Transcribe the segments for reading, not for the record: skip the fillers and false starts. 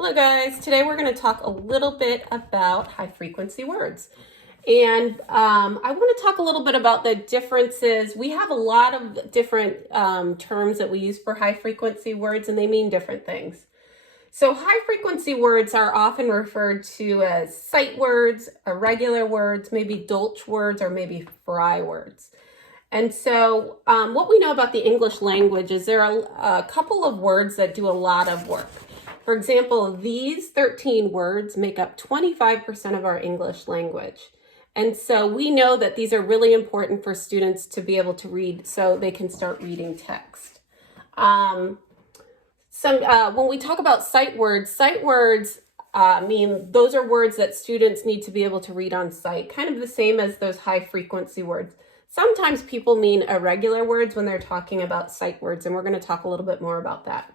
Hello guys, today we're going to talk a little bit about high frequency words. And I want to talk a little bit about the differences. We have a lot of different terms that we use for high frequency words, and they mean different things. So high frequency words are often referred to as sight words, irregular words, maybe dolch words, or maybe fry words. And so what we know about the English language is there are a couple of words that do a lot of work. For example, these 13 words make up 25% of our English language. And so we know that these are really important for students to be able to read so they can start reading text. When we talk about sight words mean those are words that students need to be able to read on sight, kind of the same as those high frequency words. Sometimes people mean irregular words when they're talking about sight words, and we're going to talk a little bit more about that.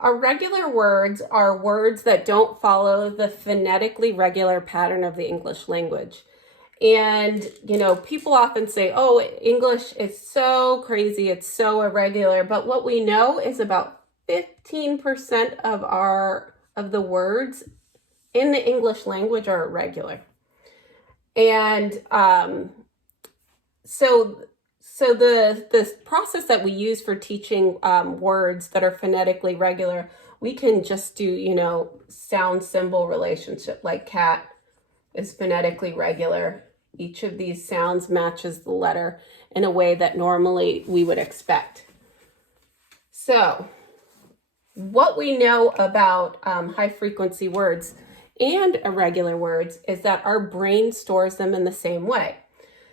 Irregular words are words that don't follow the phonetically regular pattern of the English language. And, people often say, oh, English is so crazy, it's so irregular. But what we know is about 15% of the words in the English language are irregular. And So the process that we use for teaching words that are phonetically regular, we can just do, sound symbol relationship, like cat is phonetically regular. Each of these sounds matches the letter in a way that normally we would expect. So what we know about high frequency words and irregular words is that our brain stores them in the same way.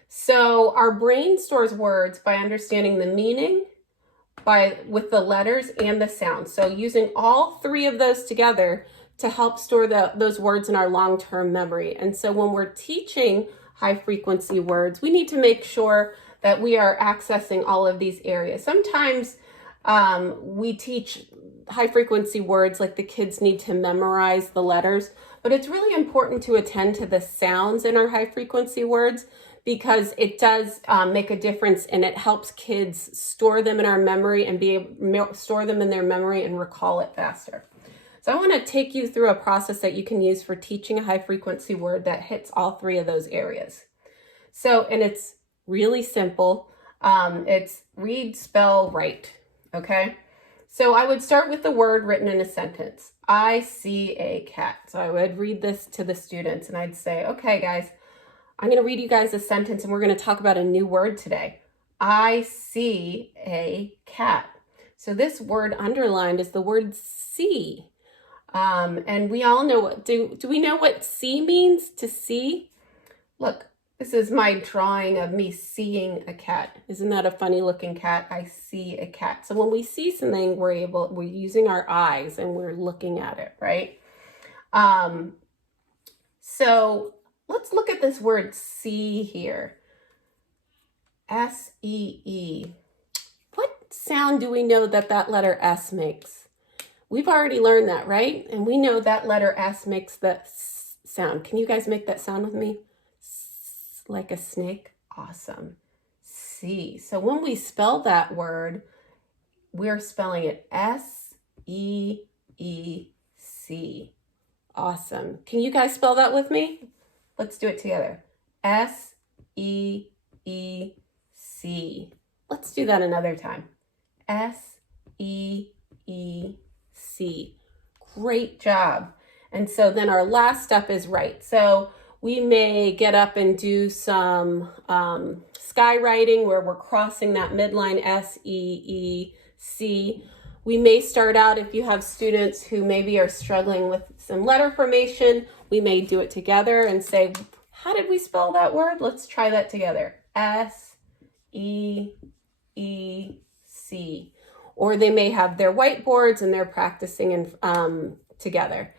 So our brain stores words by understanding the meaning, with the letters and the sounds. So using all three of those together to help store those words in our long-term memory. And so when we're teaching high frequency words, we need to make sure that we are accessing all of these areas. Sometimes we teach high frequency words like the kids need to memorize the letters, but it's really important to attend to the sounds in our high frequency words, because it does make a difference, and it helps kids store them in our memory and store them in their memory and recall it faster. So I want to take you through a process that you can use for teaching a high frequency word that hits all three of those areas. And it's really simple. It's read, spell, write. Okay. So I would start with the word written in a sentence. I see a cat. So I would read this to the students and I'd say, okay, guys, I'm going to read you guys a sentence and we're going to talk about a new word today. I see a cat. So this word underlined is the word see. And we all know do we know what see means, to see? Look, this is my drawing of me seeing a cat. Isn't that a funny looking cat? I see a cat. So when we see something, we're using our eyes and we're looking at it, right? So let's look at this word see here. S-E-E. What sound do we know that letter S makes? We've already learned that, right? And we know that letter S makes the S sound. Can you guys make that sound with me? S, like a snake? Awesome. See. So when we spell that word, we're spelling it S-E-E-C. Awesome. Can you guys spell that with me? Let's do it together. S-E-E-C. Let's do that another time. S-E-E-C. Great job. And so then our last step is write. So we may get up and do some skywriting where we're crossing that midline, S-E-E-C. We may start out, if you have students who maybe are struggling with some letter formation, we may do it together and say, how did we spell that word? Let's try that together. S-E-E-C. Or they may have their whiteboards and they're practicing together.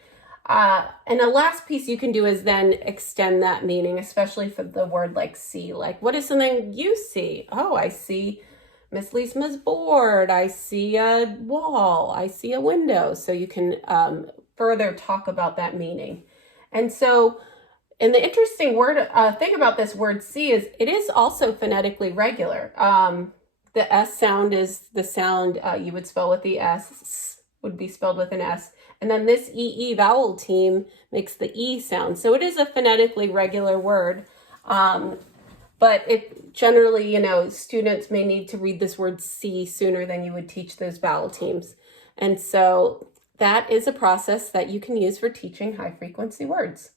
And the last piece you can do is then extend that meaning, especially for the word like see. Like, what is something you see? Oh, I see Miss Liesma's board. I see a wall. I see a window. So you can further talk about that meaning. And so, and the interesting thing about this word see is it is also phonetically regular. The S sound is the sound you would spell with the S. would be spelled with an S. And then this EE vowel team makes the E sound. So it is a phonetically regular word. But it generally, students may need to read this word C sooner than you would teach those vowel teams. And so that is a process that you can use for teaching high frequency words.